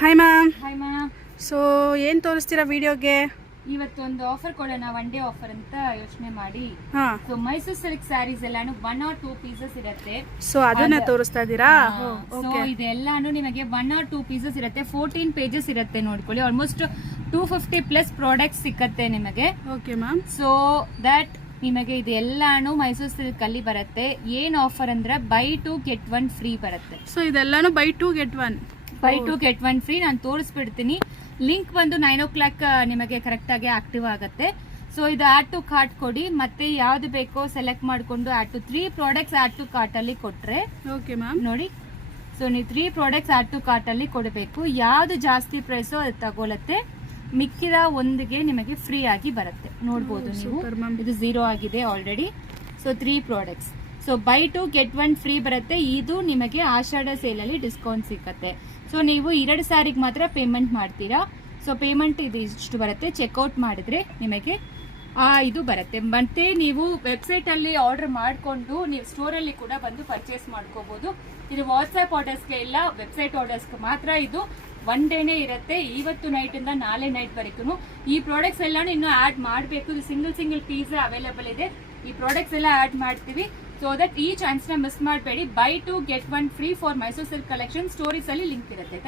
Hi ma'am. Hi ma'am. So ಏನು ತೋರಿಸ್ತೀರಾ ವಿಡಿಯೋಗೆ? ಇವತ್ತೊಂದು ಆಫರ್ ಕೊಡೋಣ, ಒನ್ ಡೇ ಆಫರ್ ಅಂತ ಯೋಚನೆ ಮಾಡಿ. ಹಾಂ, ಸೊ ಮೈಸೂರು ಸಿಲ್ಕ್ ಸ್ಯಾರೀಸ್ ಎಲ್ಲಾನು 1 or 2 ಪೀಸಸ್ ಇರುತ್ತೆ. ಸೊ ಅದನ್ನೇ ತೋರಿಸ್ತಾ ಇದ್ದೀರಾ? ಸೊ ಇದೆಲ್ಲಾನು ನಿಮಗೆ 1 or 2 ಪೀಸಸ್ ಇರುತ್ತೆ. 14 ಪೇಜಸ್ ಇರುತ್ತೆ, ನೋಡ್ಕೊಳ್ಳಿ. ಆಲ್ಮೋಸ್ಟ್ 250 ಪ್ಲಸ್ ಪ್ರಾಡಕ್ಟ್ಸ್ ಸಿಕ್ಕತ್ತೆ ನಿಮಗೆ. Okay ma'am. ಸೊ ದಟ್ ನಿಮಗೆ ಇದು ಎಲ್ಲಾನು ಮೈಸೂರು ಸಿಲ್ಕ್ ಅಲ್ಲಿ ಬರುತ್ತೆ. ಏನ್ ಆಫರ್ ಅಂದ್ರೆ ಬೈ 2 get 1 ಫ್ರೀ ಬರುತ್ತೆ. ಸೊ ಇದೆಲ್ಲಾನು buy 2 get 1. Buy 2 get 1 free. ನಾನು ತೋರಿಸ್ಬಿಡ್ತೀನಿ. ಲಿಂಕ್ ಬಂದು 9 o'clock ನಿಮಗೆ ಕರೆಕ್ಟ್ ಆಗಿ ಆಕ್ಟಿವ್ ಆಗುತ್ತೆ. ಸೊ ಇದು ಆಡ್ ಟು ಕಾರ್ಟ್ ಕೊಡಿ, ಮತ್ತೆ ಯಾವ್ದು ಬೇಕೋ ಸೆಲೆಕ್ಟ್ ಮಾಡ್ಕೊಂಡು add to 3 products add to cart ಅಲ್ಲಿ ಕೊಟ್ರೆ, ಓಕೆ ಮ್ಯಾಮ್, ನೋಡಿ. ಸೊ ನೀವು 3 ಪ್ರಾಡಕ್ಟ್ಸ್ ಆಡ್ ಟು ಕಾರ್ಟ್ ಅಲ್ಲಿ ಕೊಡಬೇಕು. ಯಾವ್ದು ಜಾಸ್ತಿ ಪ್ರೈಸೋ ಅದು ತಗೊಳತ್ತೆ, ಮಿಕ್ಕಿದ ಒಂದಿಗೆ ನಿಮಗೆ ಫ್ರೀ ಆಗಿ ಬರುತ್ತೆ. ನೋಡ್ಬೋದು ನೀವು, ಇದು 0 ಆಗಿದೆ already. So 3 products. So by 2 get 1 free ಬರುತ್ತೆ. ಇದು ನಿಮಗೆ ಆಷಾಢ ಸೇಲ್ ಅಲ್ಲಿ ಡಿಸ್ಕೌಂಟ್ ಸಿಕ್ಕತ್ತೆ. ಸೊ ನೀವು 2 ಸ್ಯಾರಿಗೆ ಮಾತ್ರ ಪೇಮೆಂಟ್ ಮಾಡ್ತೀರಾ. ಸೊ ಪೇಮೆಂಟ್ ಇದು ಇಷ್ಟು ಬರುತ್ತೆ. ಚೆಕ್ಔಟ್ ಮಾಡಿದ್ರೆ ನಿಮಗೆ ಇದು ಬರುತ್ತೆ. ಮತ್ತೆ ನೀವು ವೆಬ್ಸೈಟ್ ಅಲ್ಲಿ ಆರ್ಡರ್ ಮಾಡಿಕೊಂಡು ನೀವು ಸ್ಟೋರ್ ಅಲ್ಲಿ ಕೂಡ ಬಂದು ಪರ್ಚೇಸ್ ಮಾಡ್ಕೋಬಹುದು. ಇದು ವಾಟ್ಸ್ಆಪ್ ಆರ್ಡರ್ಸ್ಗೆ ಇಲ್ಲ, ವೆಬ್ಸೈಟ್ ಆರ್ಡರ್ಸ್ಗೆ ಮಾತ್ರ ಇದು 1 ಡೇನೇ ಇರುತ್ತೆ. ಇವತ್ತು ನೈಟ್ ಇಂದ ನಾಳೆ ನೈಟ್ ವರೆಗೂ ಈ ಪ್ರಾಡಕ್ಟ್ಸ್ ಎಲ್ಲ ಇನ್ನು ಆಡ್ ಮಾಡಬೇಕು. ಇದು ಸಿಂಗಲ್ ಪೀಸ್ ಅವೈಲೇಬಲ್ ಇದೆ. ಈ ಪ್ರಾಡಕ್ಟ್ಸ್ ಎಲ್ಲ ಆಡ್ ಮಾಡ್ತೀವಿ. ಸೊ ದಟ್ ಈ ಚಾನ್ಸ್ ನ ಮಿಸ್ ಮಾಡಬೇಡಿ. By 2 get 1 free for Mysuru silk collection. Stories ಅಲ್ಲಿ ಲಿಂಕ್ ಇರುತ್ತೆ.